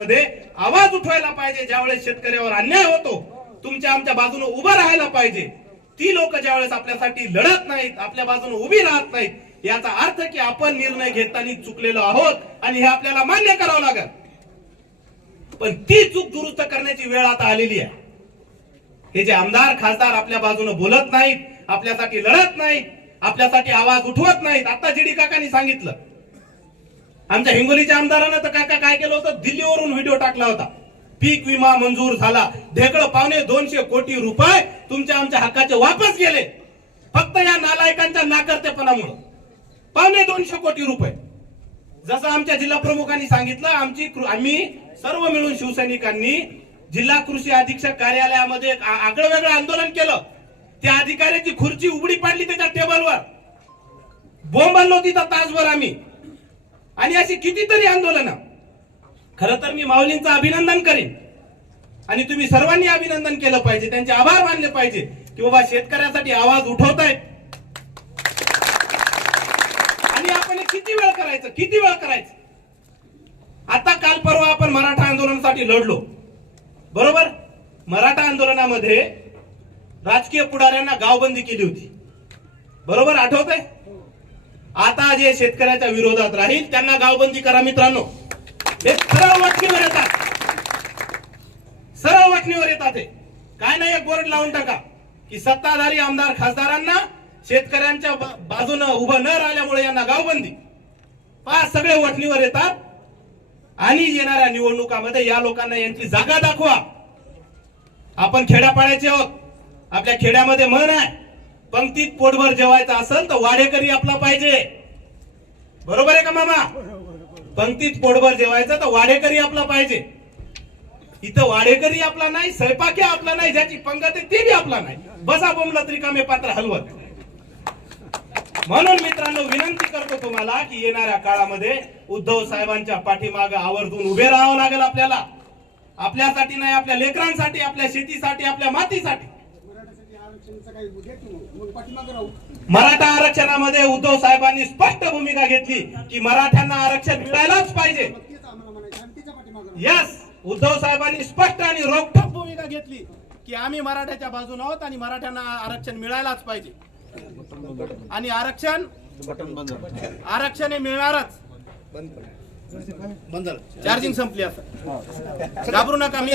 मध्ये आवाज उठवायला पाहिजे. ज्यावेळेस शेतकऱ्यावर अन्याय होतो, तुमच्या आमच्या बाजूने उभं राहायला पाहिजे. ती लोक ज्यावेळेस आपल्यासाठी लढत नाहीत, आपल्या बाजूने उभी राहत नाहीत, याचा अर्थ की आपण निर्णय घेताना चुकलेलो आहोत आणि हे आपल्याला मान्य करावं लागेल. पण ती चूक दुरुस्त करण्याची वेळ आता आलेली आहे. हे जे आमदार खासदार आपल्या बाजूने बोलत नाहीत, आपल्यासाठी लढत नाहीत, आपल्यासाठी आवाज उठवत नाहीत. आता जीडी काकांनी सांगितलं, आमच्या हिंगोलीच्या आमदारानं तर काका काय केलं होतं, दिल्लीवरून व्हिडिओ टाकला होता. पीक विमा मंजूर झाला, ढेकळ 250 कोटी रुपये तुमच्या आमच्या हक्काचे वापस गेले, फक्त या नालायकांच्या नाकर्तेपणामुळे. 250 कोटी रुपये. जसं आमच्या जिल्हा प्रमुखांनी सांगितलं, आम्ही सर्व मिळून शिवसैनिकांनी जिल्हा कृषी अधीक्षक कार्यालयामध्ये आगळं वेगळं आंदोलन केलं. त्या अधिकाऱ्याची खुर्ची उघडी पाडली त्याच्या टेबलवर, बोंबललो तिथं तासभर आम्ही. आणि अशी कितीतरी आंदोलन. खरं तर मी माऊलींचं अभिनंदन करीन आणि तुम्ही सर्वांनी अभिनंदन केलं पाहिजे, त्यांचे आभार मानले पाहिजे की बाबा शेतकऱ्यासाठी आवाज उठवतायत. आणि आपण किती वेळ करायचं. आता काल परवा आपण मराठा आंदोलनासाठी लढलो, बरोबर. मराठा आंदोलनामध्ये राजकीय पुढाऱ्यांना गावबंदी केली होती, बरोबर, आठवतंय. आता जे शेतकऱ्याच्या विरोधात राहील त्यांना गावबंदी करा मित्रांनो. हे सरळ वटणीवर येतात. हे काय नाही, एक बोर्ड लावून टाका की सत्ताधारी आमदार खासदारांना शेतकऱ्यांच्या बाजूने उभं न राहिल्यामुळे यांना गावबंदी. सगळे वटणीवर येतात. आणि येणाऱ्या निवडणुकामध्ये या लोकांना यांची जागा दाखवा. आपण खेड्यापाड्याचे आहोत, आपल्या खेड्यामध्ये म्हण आहे, पंक्तीत पोटभर जेवायचं असेल तर वाडेकरी आपला पाहिजे, बरोबर आहे का मामा. पंक्तीत पोटभर जेवायचं तर वाडेकरी आपला पाहिजे. इथं वाडेकरी आपला नाही, स्वयंपाकी आपला नाही, ज्याची पंगत आहे ते बी आपला नाही. बसा बोंबलत रिकामे पात्र हलवत. म्हणून मित्रांनो विनंती करतो तुम्हाला की येणाऱ्या काळामध्ये उद्धव साहेबांच्या पाठीमागे आवर्जून उभे राहावं लागेल आपल्याला. आपल्यासाठी नाही, आपल्या लेकरांसाठी, आपल्या शेतीसाठी, आपल्या मातीसाठी. मराठा आरक्षणामध्ये उद्धव साहेबांनी स्पष्ट भूमिका घेतली की मराठ्यांना आरक्षण मिळायलाच पाहिजे. यस, उद्धव साहेबांनी स्पष्ट आणि रोखठोक भूमिका घेतली की आम्ही मराठ्याच्या बाजूने आहोत आणि मराठ्यांना आरक्षण मिळायलाच पाहिजे. आणि आरक्षण हे मिळणारच. चार्जिंग संपली, असं घाबरू नका. मी